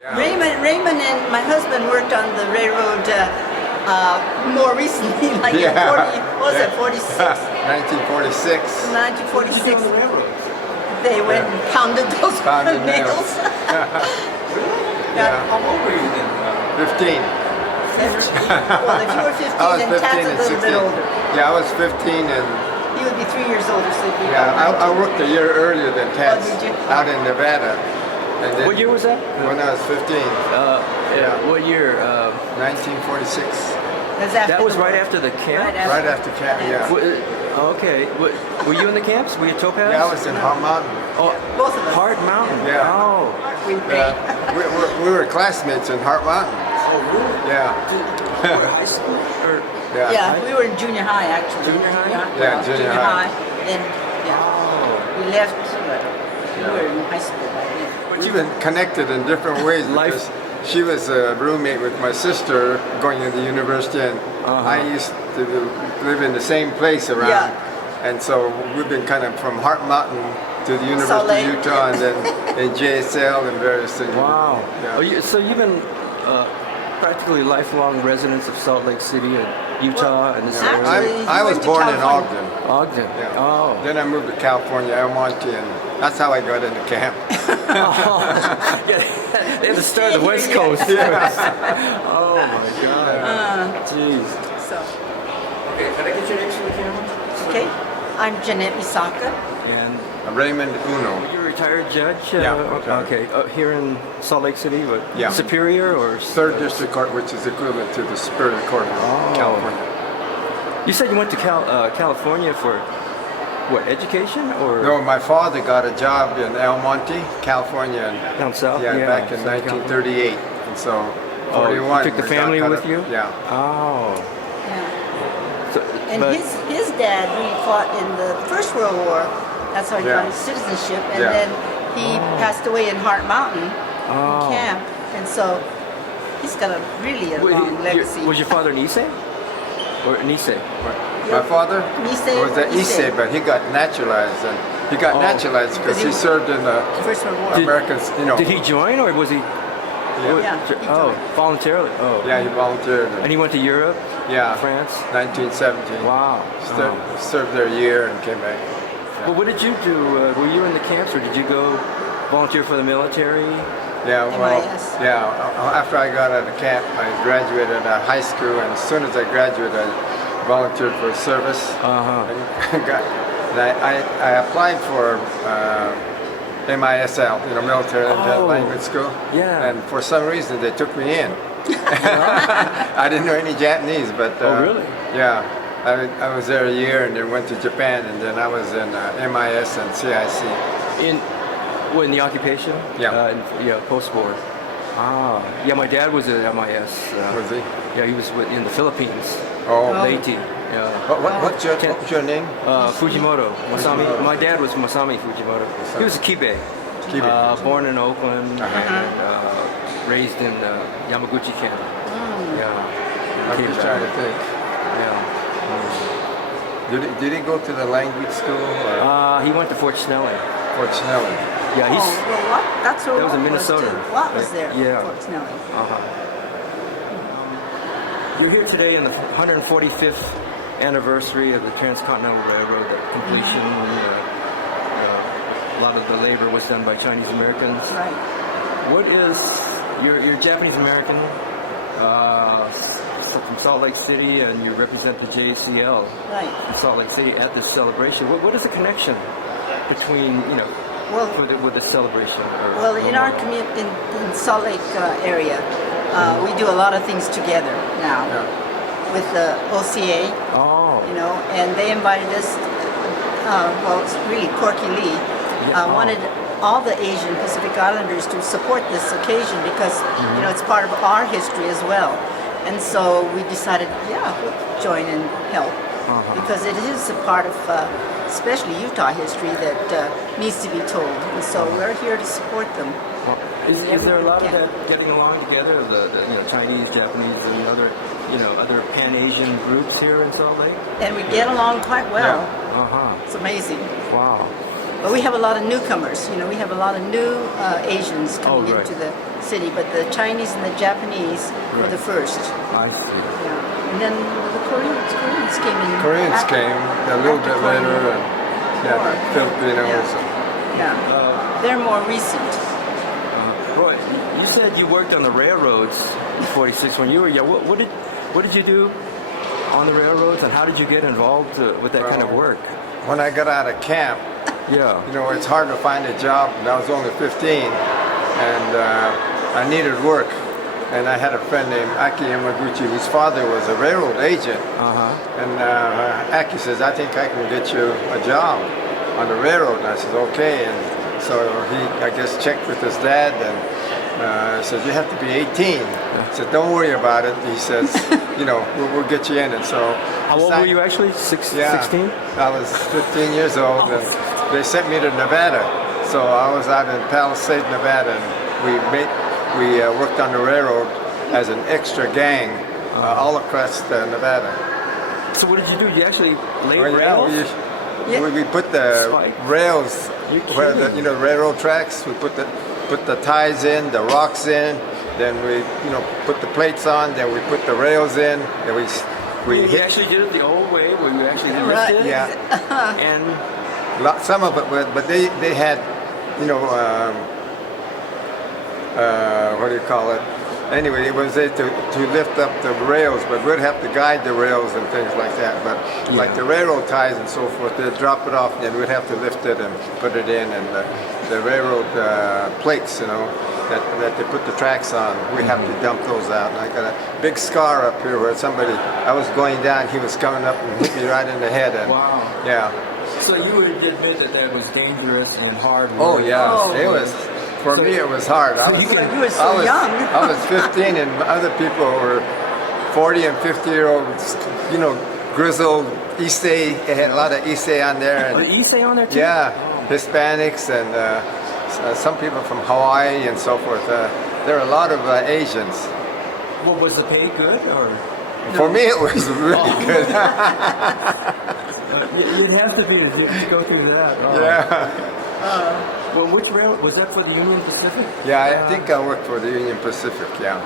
Yeah. Raymond and my husband worked on the railroad more recently, like in 40, what was it, 46? 1946. 1946. They went and pounded those Pounded nails. Yeah. How old were you then? 15. 15. Well, if you were 15, I was then 15 Tad's a and little 16. bit older. Yeah, I was 15 and He would be 3 years older, so he'd be yeah, about I worked a year earlier than Ted did you? out in Nevada. And then What year was that? when I was 15, Yeah. What year? 1946. That's after That was the right war. after the camp? Right after camp, yeah. Okay. Were you in the camps? Were you at Topaz? Yeah, I was in Hart Mountain. Oh, Both of us. Hart Mountain. Yeah. Oh. We Yeah. We were classmates in Hart Mountain. Oh, really? Yeah. Were high school or? Yeah. Yeah, we were in junior high actually. Junior high? Yeah, junior high. Then, yeah, Oh. we left, but we were in high school by then. We've been connected in different ways because she was a roommate with my sister going to the university, and I used to live in the same place around. Yeah. And so we've been kind of from Hart Mountain to the Salt University Lake. of Utah, and then in JACL and various things. Wow. Yeah. Oh, so you've been practically lifelong residents of Salt Lake City and Utah and this area? Actually, I he was went to born in California. Ogden. Ogden. Yeah. Oh. Then I moved to California, El Monte, and that's how I got into camp. Yeah, they had to start the West Coast. Oh my God. Jeez. So, Okay, can I get your name for the camera? okay, I'm Jeanette Misaka. And Raymond Uno. you're a retired judge? Yeah, retired. Okay. Here in Salt Lake City? What, Yeah. Superior or? Third District Court, which is equivalent to the Superior Court of California. You said you went to California for what, education or? No, my father got a job in El Monte, California. And, Down south? yeah, back in Southern California. 1938. And so, Oh, 41. you took the we family got with cut you? up. Yeah. Oh. Yeah. So, And but- his dad really fought in the First World War. That's how he Yeah. got his citizenship. And Yeah. then he passed away in Hart Mountain Oh. in camp. And so he's got a really a long legacy. Was your father an Issei? Or an Issei? My father Issei, was an Issei. Issei, but he got naturalized. And he got Oh. naturalized because Because he he was- served in the First World War. Americans, you know. Did he join or was he? Yeah, he Oh, joined. voluntarily. Oh. Yeah, he volunteered. And he went to Europe, Yeah, France. 1917. Wow. Served there a year and came back. Well, what did you do? Were you in the camps or did you go volunteer for the military? Yeah, well, MIS. yeah. After I got out of camp, I graduated out of high school, and as soon as I graduated, I volunteered for service. And I applied for MISL, Military Language School. Yeah. And for some reason, they took me in. I didn't know any Japanese, but Oh, really? Yeah. I was there a year, and then went to Japan, and then I was in MIS and CIC. In the occupation? Yeah. Yeah, post-war. Ah. Yeah, my dad was at MIS. Was he? Yeah, he was in the Philippines. Oh. Leyte. Yeah. What's your name? Fujimoto. Masami. My dad was Masami Fujimoto. He was a Kibe. Kibe. Born in Oakland and raised in Yamaguchi camp. Yeah. I'm just trying to think. Yeah. Did he go to the language school or He went to Fort Snelling. Fort Snelling? Yeah, he's. Oh, well, what? That's where That was in Watt Minnesota. too. Watt was there. Yeah. Fort Snelling. You're here today in the 145th anniversary of the Transcontinental Railroad completion. A lot of the labor was done by Chinese Americans. Right. What is you're Japanese American from Salt Lake City, and you represent the JACL Right. in Salt Lake City at this celebration. What is the connection between Well, with this celebration? Well, in our community, in Salt Lake area, we do a lot of things together now with the OCA, Oh. and they invited us. Well, it's really Corky Lee wanted all the Asian Pacific Islanders to support this occasion because it's part of our history as well. And so we decided, we'll join and help because it is a part of, especially Utah history that needs to be told. And so we're here to support them. Is there a lot of that getting along together? The Chinese, Japanese, and other Pan-Asian groups here in Salt Lake? And we get along quite well. Yeah. It's amazing. Wow. But we have a lot of newcomers. We have a lot of new Asians coming right. into the city. But the Chinese and the Japanese were the first. I see. Yeah. And then the Koreans came in. Koreans after- came a little after bit later, Korean and War. Filipinos. Yeah. They're more recent. Roy, you said you worked on the railroads in '46 when you were young. What did you do on the railroads, and how did you get involved with that kind of work? When I got out of camp, Yeah. it's hard to find a job, and I was only 15, and I needed work. And I had a friend named Aki Yamaguchi, whose father was a railroad agent. And Aki says, I think I can get you a job on the railroad. And I said, okay. And so he, I guess, checked with his dad and says, you have to be 18. I said, don't worry about it. He says, we'll get you in. And so How old were you actually? 16? I was 15 years old, and they sent me to Nevada. So I was out in Palisade, Nevada, and we worked on the railroad as an extra gang all across Nevada. So what did you do? You actually laid Well, rails? we put the Spike. rails You're where kidding. the railroad tracks. We put the ties in, the rocks in. Then we put the plates on. Then we put the rails in. Then we You hit. actually did it the old way, where you actually Right. lifted. Yeah. And Some of it, but they had, what do you call it? Anyway, it was there to lift up the rails, but we'd have to guide the rails and things like that. But like the railroad ties and so forth, they'd drop it off, and then we'd have to lift it and put it in, and the railroad plates, that they put the tracks on, we have to dump those out. And I got a big scar up here where I was going down, he was coming up and hit me right in the head. And, Wow. Yeah. so you would admit that was dangerous and hard work. Oh yeah, Oh. it was. For me, it was hard. You were so young. I was 15, and other people were 40 and 50-year-olds. Grizzled Issei. They had a lot of Issei on there. Was And, Issei on there too? yeah, Hispanics and some people from Hawaii and so forth. There are a lot of Asians. Well, was the pay good or? For me, it was really good. You'd have to be to go through that. Oh. Yeah. Well, which rail was that for the Union Pacific? Yeah, I think I worked for the Union Pacific. Yeah.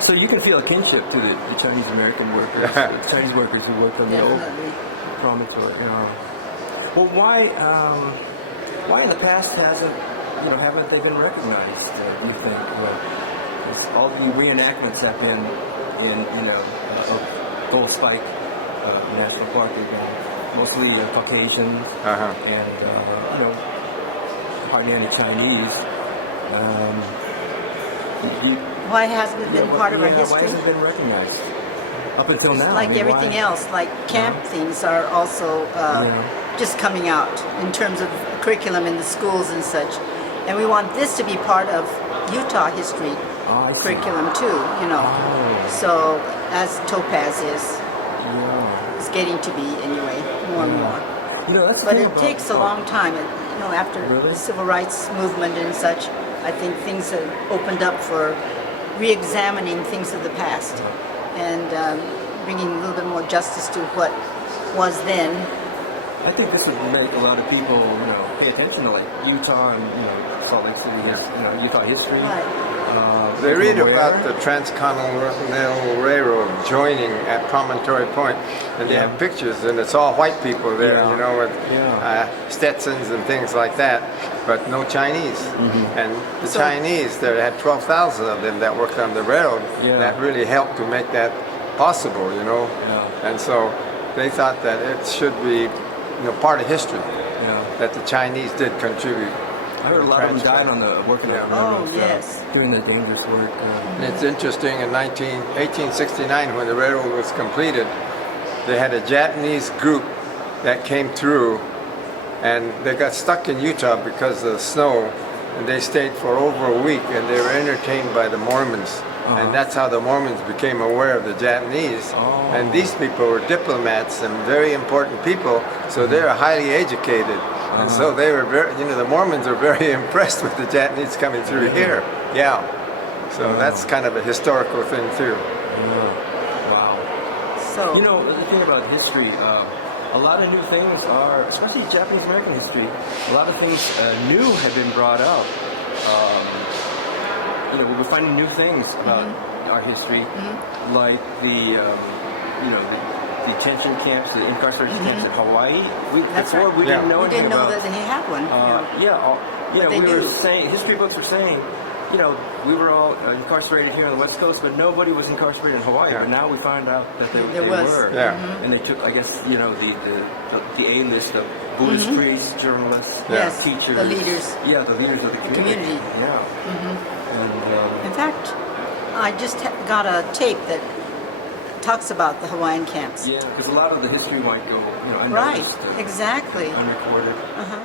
So you can feel a kinship to the Chinese American workers, Yeah. the Chinese workers who worked on the old Definitely. promontory. Well, why in the past haven't they been recognized? You think all the reenactments have been in Gold Spike National Park. They've been mostly Caucasians and hardly any Chinese. Why hasn't it been part of our Why history? hasn't it been recognized up until now? Like everything else, like camp things are also just coming out in terms of curriculum in the schools and such. And we want this to be part of Utah history I see. curriculum too, Oh. So as Topaz is Yeah. getting to be anyway, more and more. That's the But thing it about- takes a long time. After Really? the civil rights movement and such, I think things have opened up for re-examining things of the past and bringing a little bit more justice to what was then. I think this would make a lot of people, pay attention to like Utah and Salt Lake City, Utah history. Right. They read Where? about the Transcontinental Railroad joining at Promontory Point, and they Yeah. have pictures, and it's all white people there, Yeah. with Yeah. Stetsons and things like that, but no Chinese. Mm-hmm. And the So- Chinese, there had 12,000 of them that worked on the railroad. Yeah. That really helped to make that possible, Yeah. And so they thought that it should be, part of history Yeah. that the Chinese did contribute. I heard a lot of them died on working on the Oh, railroads, yes. doing the dangerous work. It's interesting, in 1869, when the railroad was completed, they had a Japanese group that came through, and they got stuck in Utah because of the snow, and they stayed for over a week, and they were entertained by the Mormons. And that's how the Mormons became aware of the Japanese. Oh. And these people were diplomats and very important people, so they were highly educated. And so they were very, the Mormons are very impressed with the Japanese coming through here. Yeah. So that's kind of a historical thing too. Wow. So The thing about history, a a lot of new things are, especially Japanese American history, a lot of things new have been brought up. You know, we were finding new things about our history, like the detention camps, the incarceration camps in Hawaii. That's Before right. we didn't know We anything didn't know about. that they had one. But they We do. were saying, history books were saying, you know, we were all incarcerated here on the West Coast, but nobody was incarcerated in Hawaii. Yeah. But now we find out that they There was. were. Yeah. And they took, I guess, you know, the A-list of Buddhist priests, journalists, Yes, teachers. the leaders. Yeah, the leaders of the community. community. Yeah. And In fact, I just got a tape that talks about the Hawaiian camps. yeah, because a lot of the history might go, you know, Right, unnoticed, exactly. unrecorded. Uh-huh.